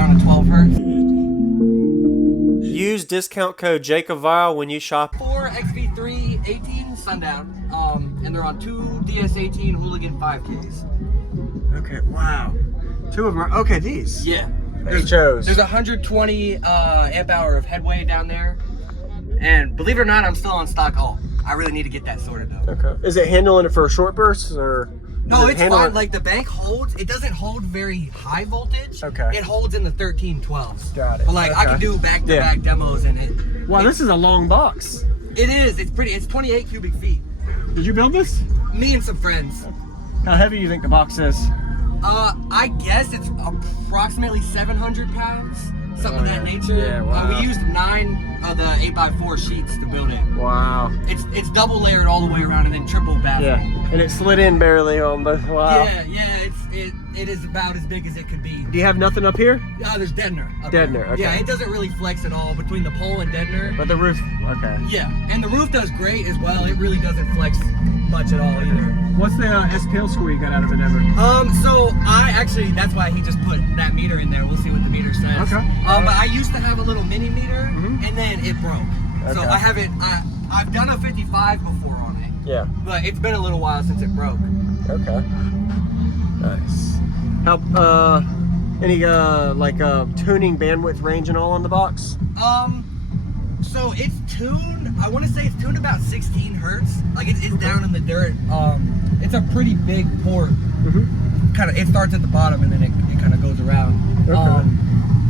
down to 12 hertz. Use discount code JacobViral when you shop. 4 XV3 18 Sundown, and they're on 2 DS18 Hooligan 5Ks. Okay, wow. 2 of them are, okay, these. Yeah. HOs. There's 120 amp hour of headway down there. And believe it or not, I'm still on stock alt. I really need to get that sorted though. Okay. Is it handling it for short bursts or? No, it's fine. Like the bank holds, it doesn't hold very high voltage. Okay. It holds in the 1312s. Got it. But like I can do back-to-back demos in it. Wow, this is a long box. It is. It's pretty. It's 28 cubic feet. Did you build this? Me and some friends. How heavy do you think the box is? I guess it's approximately 700 pounds. Something of that nature. Yeah, wow. We used 9 of the 8x4 sheets to build it. Wow. It's double layered all the way around and then triple baffled. Yeah, and it slid in barely on the, wow. Yeah, it is about as big as it could be. Do you have nothing up here? There's deadener up Deadener, there. okay. Yeah, it doesn't really flex at all between the pole and deadener. But the roof, okay. Yeah, and the roof does great as well. It really doesn't flex much at all either. What's the SPL score you got out of it ever? So I actually, that's why he just put that meter in there. We'll see what the meter says. Okay. But I used to have a little mini meter, and then it broke. Okay. So I haven't, I've done a 55 before on it. Yeah. But it's been a little while since it broke. Okay. Nice. How, any tuning bandwidth range and all on the box? So it's tuned, I want to say it's tuned about 16 hertz. Like it's down in the dirt. It's a pretty big port. Kind of, it starts at the bottom and then it kind of goes around. Okay.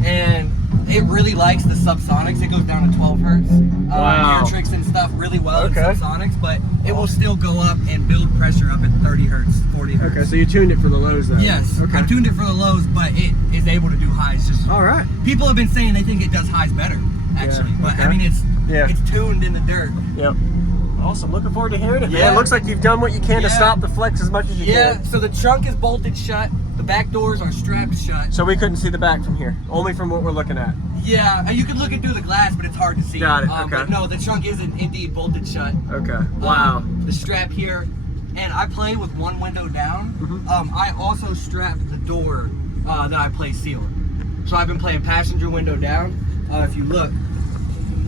And it really likes the subsonics. It goes down to 12 hertz. Wow. Ear tricks and stuff really well in subsonics, but it will still go up and build pressure up at 30 hertz, 40 hertz. Okay, so you tuned it for the lows then? Yes. Okay. I tuned it for the lows, but it is able to do highs. Just all right. People have been saying they think it does highs better, actually. But I mean, it's tuned in the dirt. Yep. Awesome. Looking forward to hearing it, man. Yeah. It looks like you've done what you can to stop the flex as much as you can. Yeah, so the trunk is bolted shut. The back doors are strapped shut. So we couldn't see the back from here, only from what we're looking at. Yeah, you can look it through the glass, but it's hard to see. Got it, okay. But no, the trunk is indeed bolted shut. Okay, wow. The strap here, and I play with one window down. I also strapped the door that I play sealed. So I've been playing passenger window down. If you look,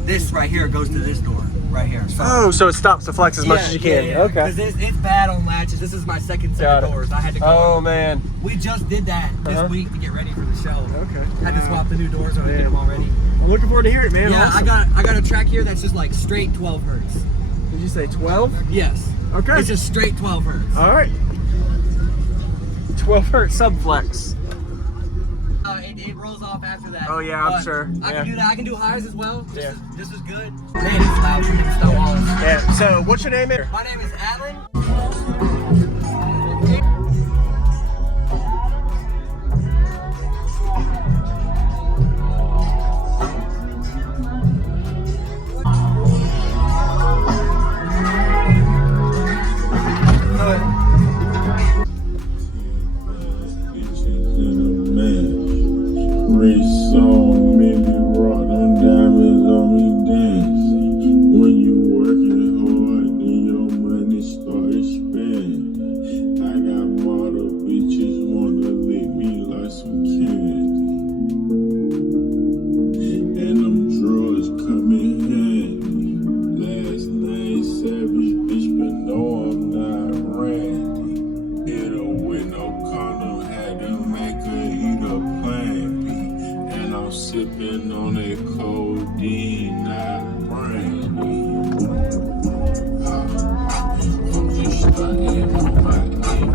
this right here goes to this door. Right here. So it stops the flex as much as you can. Yeah. Okay. Because it's bad on latches. This is my second set of doors. I had to go. Oh man. We just did that this week to get ready for the show. Okay. Had to swap the new doors on and get them all ready. I'm looking forward to hearing it, man. Yeah, awesome. I got a track here that's just like straight 12 hertz. Did you say 12? Yes. Okay. It's just straight 12 hertz. All right. 12 hertz subflex. It rolls off after that. Oh yeah, I'm sure. I can do that. I can do highs as well. Yeah. This is good. Man, it's loud for me to stop walls. Yeah. So what's your name here? My name is Alan. Sipping on a codeine, not brandy. I'm just starting on my ex.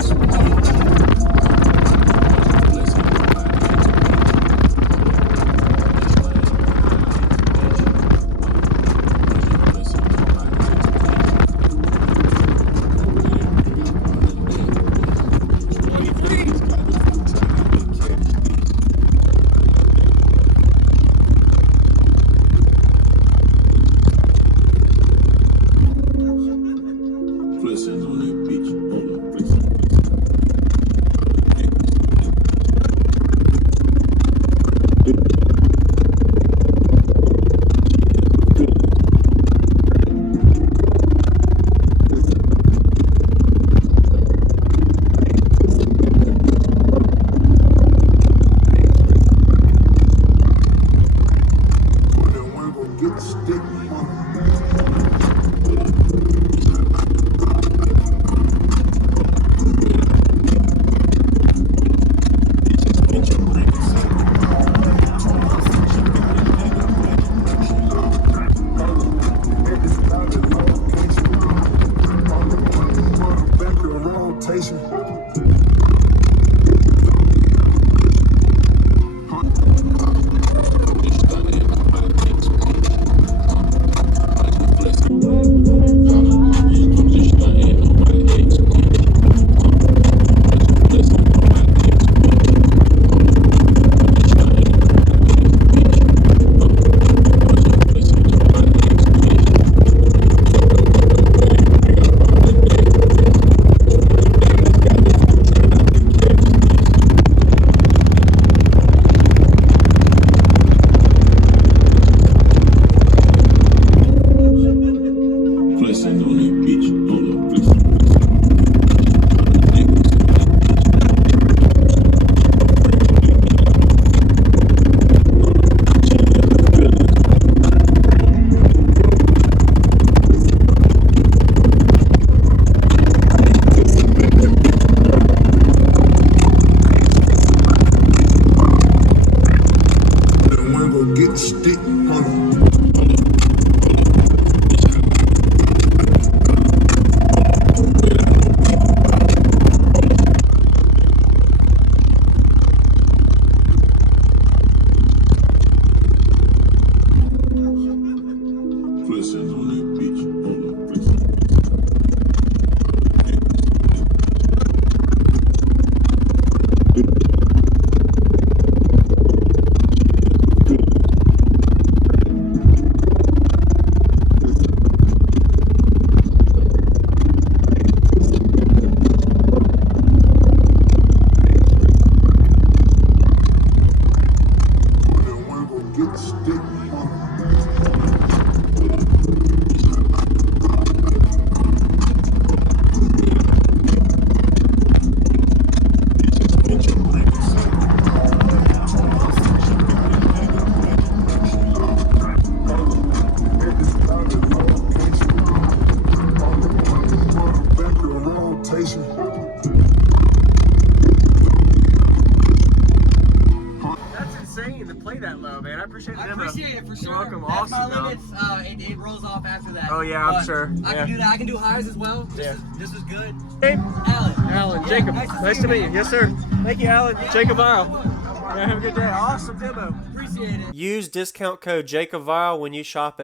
stick. Listen on that bitch. Hold on, listen. That's insane to play that low, man. I appreciate the I demo. appreciate it for sure. You're welcome. That's Awesome, my dog. limits. It rolls off after that. Oh, yeah, I'm But sure. I Yeah. can do that. I can do highs as well. Yeah. This is good. Hey, Alan. Alan, Yeah, Jacob. nice to Nice see to you, meet you. man. Yes, sir. Thank you, Alan. JacobViral. Yeah, have a good day. Awesome demo. Appreciate it. Use discount code JacobViral when you shop at